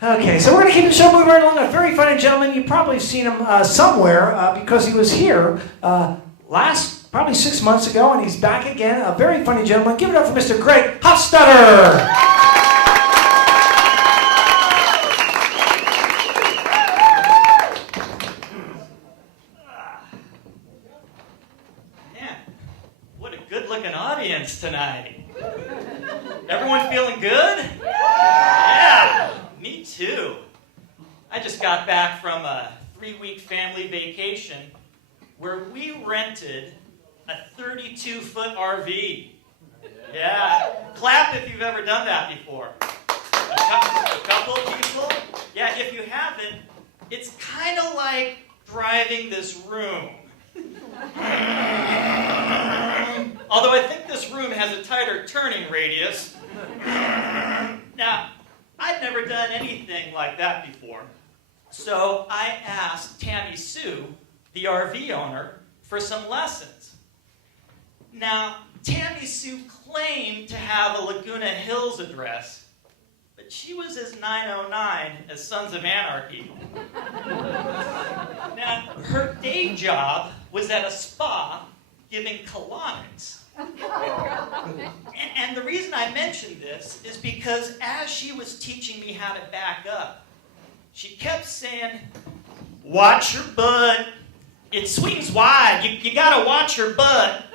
Okay, so we're going to keep the show moving right along. A very funny gentleman. You've probably seen him somewhere because he was here probably 6 months ago, and he's back again. A very funny gentleman. Give it up for Mr. Greg Huffstutter. Man, what a good-looking audience tonight. Everyone feeling good? Yeah, me too. I just got back from a 3-week family vacation where we rented a 32-foot RV. Yeah, clap if you've ever done that before. A couple of people? Yeah, if you haven't, it's kind of like driving this room. Although I think this room has a tighter turning radius. Now, I'd never done anything like that before. So I asked Tammy Sue, the RV owner, for some lessons. Now, Tammy Sue claimed to have a Laguna Hills address, but she was as 909 as Sons of Anarchy. Now, her day job was at a spa giving colonics. And the reason I mention this is because as she was teaching me how to back up, she kept saying, "Watch your butt. It swings wide. You gotta watch your butt."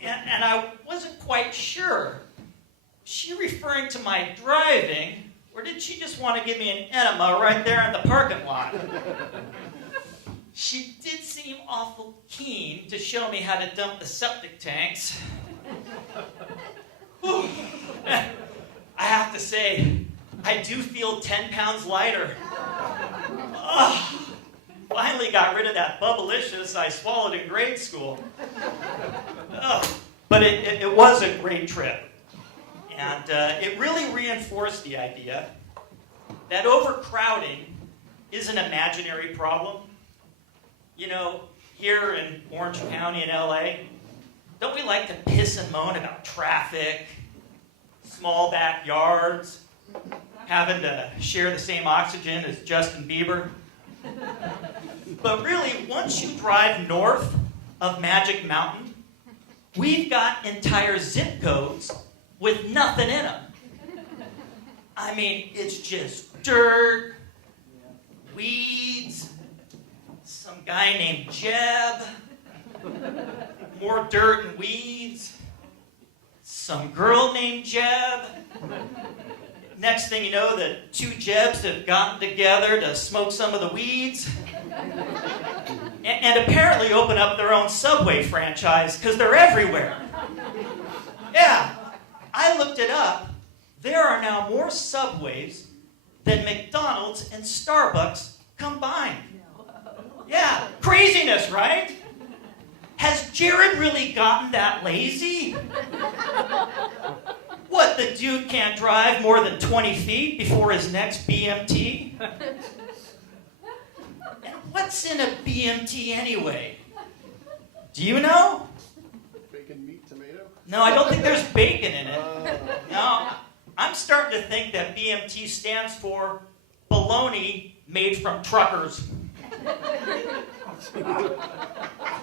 And I wasn't quite sure. Was she referring to my driving, or did she just want to give me an enema right there in the parking lot? She did seem awful keen to show me how to dump the septic tanks. I have to say, I do feel 10 pounds lighter. Finally got rid of that bubblicious I swallowed in grade school. But it was a great trip. And it really reinforced the idea that overcrowding is an imaginary problem. You know, here in Orange County in LA, don't we like to piss and moan about traffic, small backyards, having to share the same oxygen as Justin Bieber? But really, once you drive north of Magic Mountain, we've got entire zip codes with nothing in them. I mean, it's just dirt, weeds, some guy named Jeb, more dirt and weeds, some girl named Jeb. Next thing you know, the two Jebs have gotten together to smoke some of the weeds and apparently open up their own Subway franchise because they're everywhere. Yeah, I looked it up. There are now more Subways than McDonald's and Starbucks combined. Yeah, craziness, right? Has Jared really gotten that lazy? What, the dude can't drive more than 20 feet before his next BMT? And what's in a BMT anyway? Do you know? Bacon, meat, tomato? No, I don't think there's bacon in it. No, I'm starting to think that BMT stands for baloney made from truckers.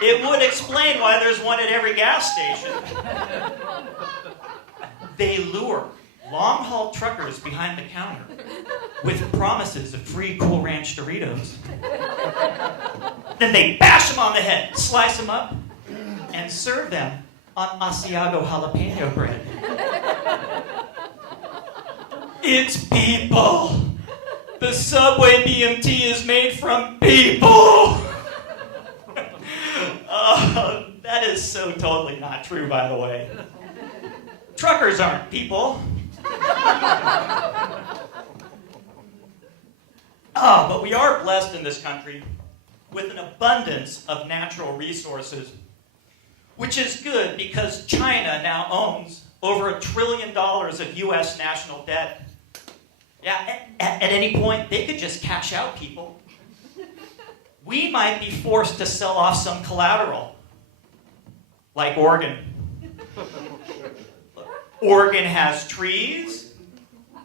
It would explain why there's one at every gas station. They lure long-haul truckers behind the counter with promises of free Cool Ranch Doritos. Then they bash them on the head, slice them up, and serve them on Asiago jalapeno bread. It's people. The Subway BMT is made from people. That is so totally not true, by the way. Truckers aren't people. But we are blessed in this country with an abundance of natural resources, which is good because China now owns over $1 trillion of U.S. national debt. Yeah, at any point, they could just cash out people. We might be forced to sell off some collateral, like Oregon. Oregon has trees,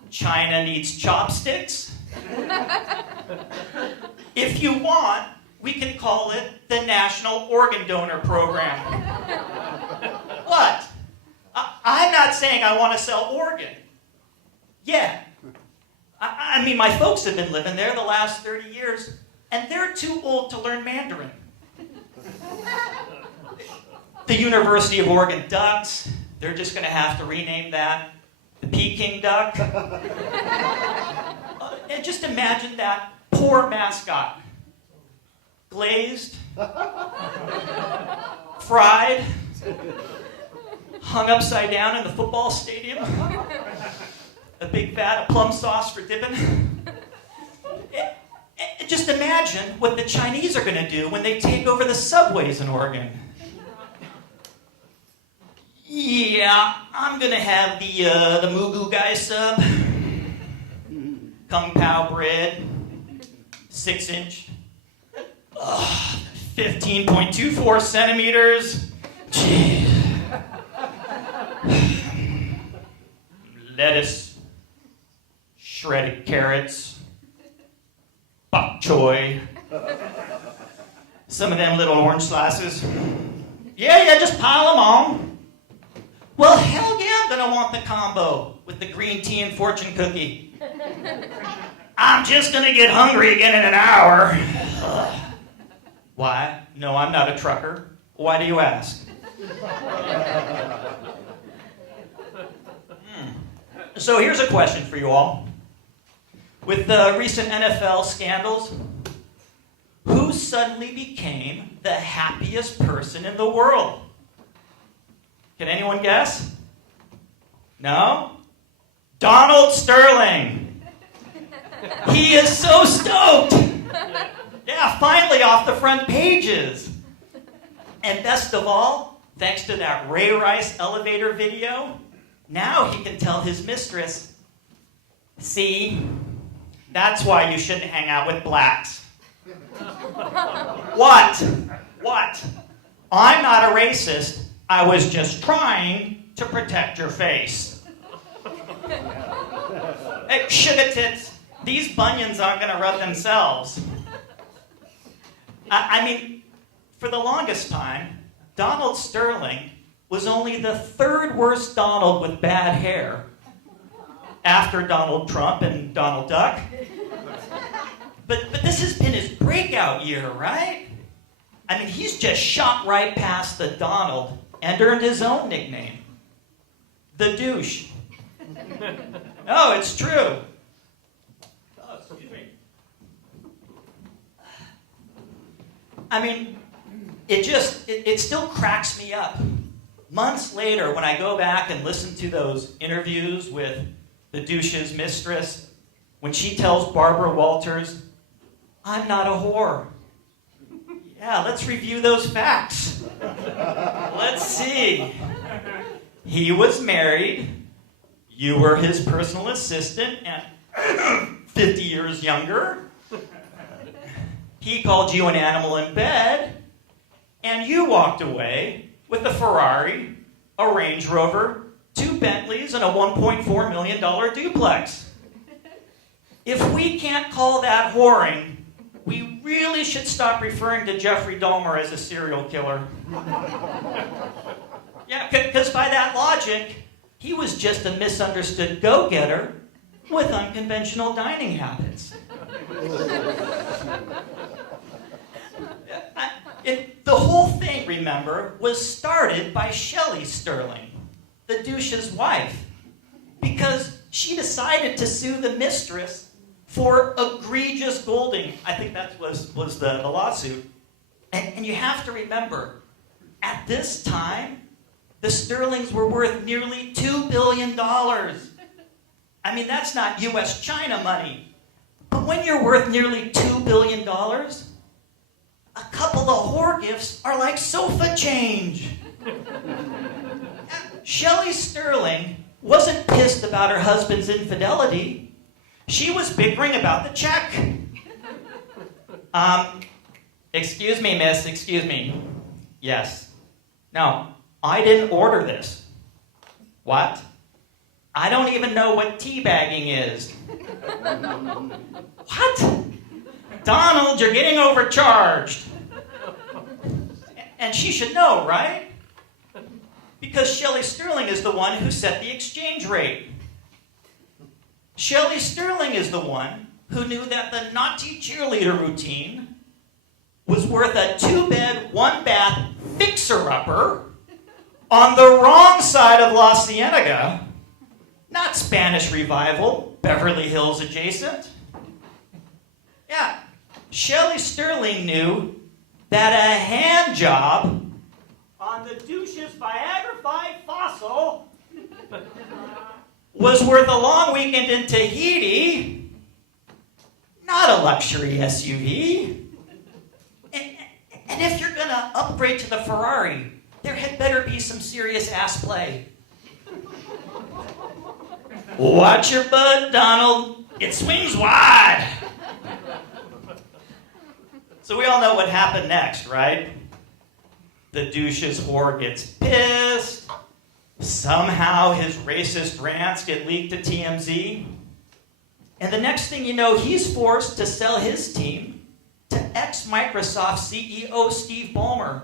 China needs chopsticks? If you want, we can call it the National Organ Donor Program. What? I'm not saying I want to sell organ. Yeah. I mean, my folks have been living there the last 30 years, and they're too old to learn Mandarin. The University of Oregon Ducks, they're just going to have to rename that the Peking Duck. And just imagine that poor mascot. Glazed, fried, hung upside down in the football stadium, a big vat of plum sauce for dipping. Just imagine what the Chinese are going to do when they take over the subways in Oregon. Yeah, I'm going to have the Mugu Gai sub, Kung Pao bread, 6-inch, 15.24 centimeters. Jeez. Lettuce, shredded carrots, bok choy, some of them little orange slices. Yeah, just pile them on. Well, hell yeah, I'm gonna want the combo with the green tea and fortune cookie. I'm just gonna get hungry again in an hour. Why? No, I'm not a trucker. Why do you ask? So here's a question for you all. With the recent NFL scandals, who suddenly became the happiest person in the world? Can anyone guess? No? Donald Sterling. He is so stoked. Yeah, finally off the front pages. And best of all, thanks to that Ray Rice elevator video, now he can tell his mistress, see, that's why you shouldn't hang out with blacks. What? I'm not a racist. I was just trying to protect your face. Hey, sugar tits, these bunions aren't going to rub themselves. I mean, for the longest time, Donald Sterling was only the third worst Donald with bad hair after Donald Trump and Donald Duck. But this has been his breakout year, right? I mean, he's just shot right past the Donald and earned his own nickname, the douche. No, it's true. Oh, excuse me. I mean, it still cracks me up. Months later, when I go back and listen to those interviews with the douche's mistress, when she tells Barbara Walters, I'm not a whore. Yeah, let's review those facts. Let's see. He was married. You were his personal assistant and 50 years younger. He called you an animal in bed. And you walked away with a Ferrari, a Range Rover, 2 Bentleys, and a $1.4 million duplex. If we can't call that whoring, we really should stop referring to Jeffrey Dahmer as a serial killer. Yeah, because by that logic, he was just a misunderstood go-getter with unconventional dining habits. The whole thing, remember, was started by Shelley Sterling, the douche's wife, because she decided to sue the mistress for egregious golding. I think that was the lawsuit. And you have to remember, at this time, the Sterlings were worth nearly $2 billion. I mean, that's not US-China money. But when you're worth nearly $2 billion, a couple of whore gifts are like sofa change. Shelley Sterling wasn't pissed about her husband's infidelity. She was bickering about the check. Excuse me, miss, excuse me. Yes. No, I didn't order this. What? I don't even know what teabagging is. What? Donald, you're getting overcharged. And she should know, right? Because Shelley Sterling is the one who set the exchange rate. Shelley Sterling is the one who knew that the Nazi cheerleader routine was worth a 2-bed, 1-bath fixer-upper on the wrong side of La Cienega, not Spanish Revival, Beverly Hills adjacent. Yeah, Shelley Sterling knew that a hand job on the douche's Viagra-fied fossil was worth a long weekend in Tahiti, not a luxury SUV. And if you're going to upgrade to the Ferrari, there had better be some serious ass play. Watch your butt, Donald. It swings wide. So we all know what happened next, right? The douche's whore gets pissed. Somehow his racist rants get leaked to TMZ. And the next thing you know, he's forced to sell his team to ex-Microsoft CEO Steve Ballmer,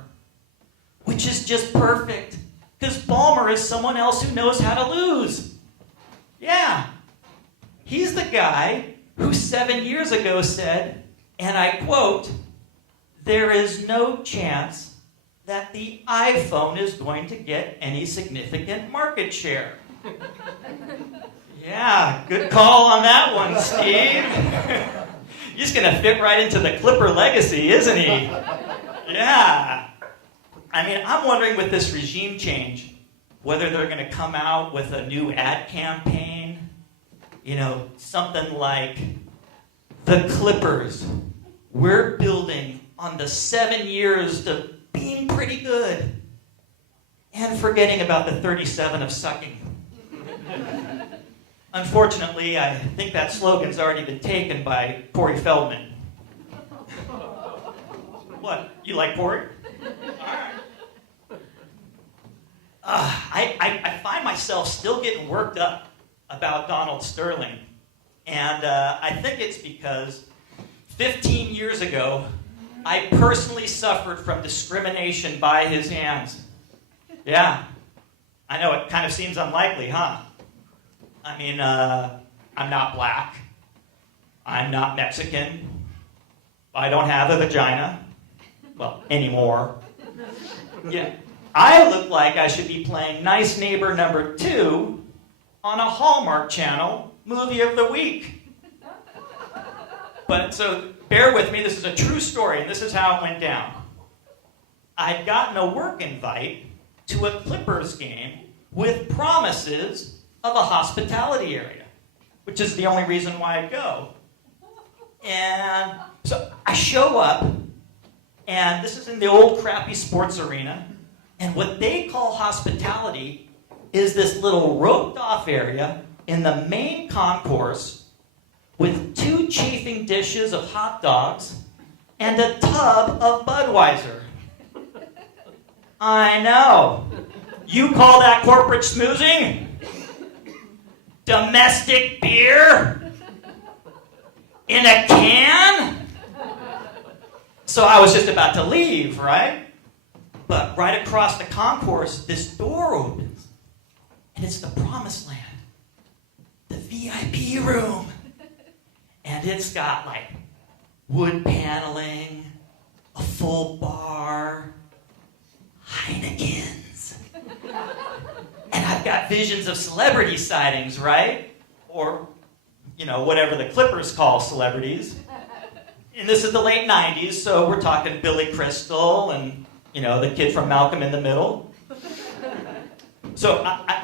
which is just perfect, because Ballmer is someone else who knows how to lose. Yeah, he's the guy who 7 years ago said, and I quote, "There is no chance that the iPhone is going to get any significant market share." Yeah, good call on that one, Steve. He's going to fit right into the Clipper legacy, isn't he? Yeah. I mean, I'm wondering with this regime change, whether they're going to come out with a new ad campaign, something like, "The Clippers, we're building on the 7 years of being pretty good, and forgetting about the 37 of sucking." Unfortunately, I think that slogan's already been taken by Corey Feldman. What? You like Corey? All right. I find myself still getting worked up about Donald Sterling. And I think it's because 15 years ago, I personally suffered from discrimination by his hands. Yeah. I know it kind of seems unlikely, huh? I mean, I'm not black. I'm not Mexican. I don't have a vagina. Well, anymore. Yeah. I look like I should be playing Nice Neighbor number 2 on a Hallmark Channel movie of the week. But so, bear with me, this is a true story, and this is how it went down. I'd gotten a work invite to a Clippers game with promises of a hospitality area, which is the only reason why I go. And so I show up, and this is in the old crappy sports arena, and what they call hospitality is this little roped off area in the main concourse with 2 chafing dishes of hot dogs and a tub of Budweiser. I know. You call that corporate schmoozing? Domestic beer? In a can? So I was just about to leave, right? But right across the concourse, this door opens. And it's the promised land. The VIP room. And it's got like wood paneling, a full bar, Heinekens. And I've got visions of celebrity sightings, right? Or, whatever the Clippers call celebrities. And this is the late 90s, so we're talking Billy Crystal and, the kid from Malcolm in the Middle. So I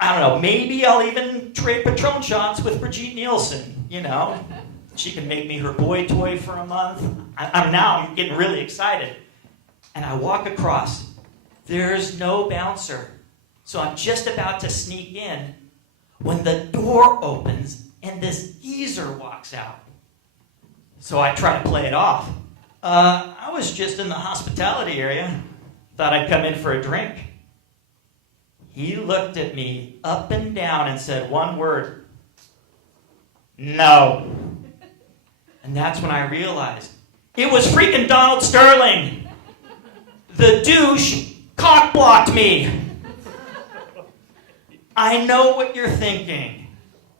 don't know, maybe I'll even trade Patron shots with Brigitte Nielsen, She can make me her boy toy for a month. I'm getting really excited. And I walk across. There's no bouncer. So I'm just about to sneak in when the door opens and this geezer walks out. So I try to play it off. I was just in the hospitality area. Thought I'd come in for a drink. He looked at me up and down and said one word, no. And that's when I realized it was freaking Donald Sterling. The douche cock-blocked me. I know what you're thinking.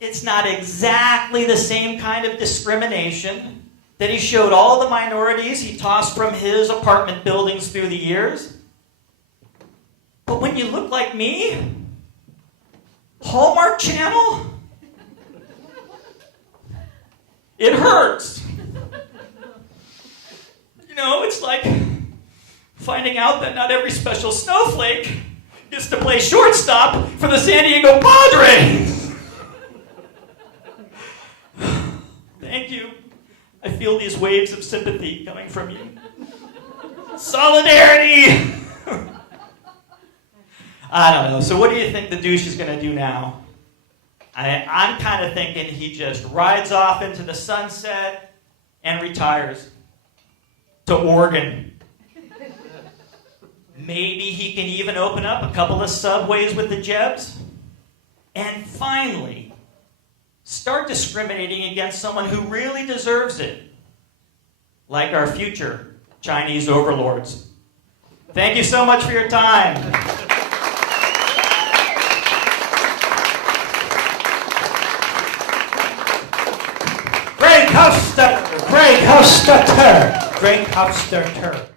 It's not exactly the same kind of discrimination that he showed all the minorities he tossed from his apartment buildings through the years. But when you look like me, Hallmark Channel, it hurts. You know, it's like finding out that not every special snowflake gets to play shortstop for the San Diego Padres. Thank you. I feel these waves of sympathy coming from you. Solidarity! I don't know. So what do you think the douche is going to do now? I'm kind of thinking he just rides off into the sunset and retires to Oregon. Maybe he can even open up a couple of subways with the Jebs. And finally, start discriminating against someone who really deserves it. Like our future Chinese overlords. Thank you so much for your time. Greg Huffstutter. Greg Huffstutter. Greg Huffstutter.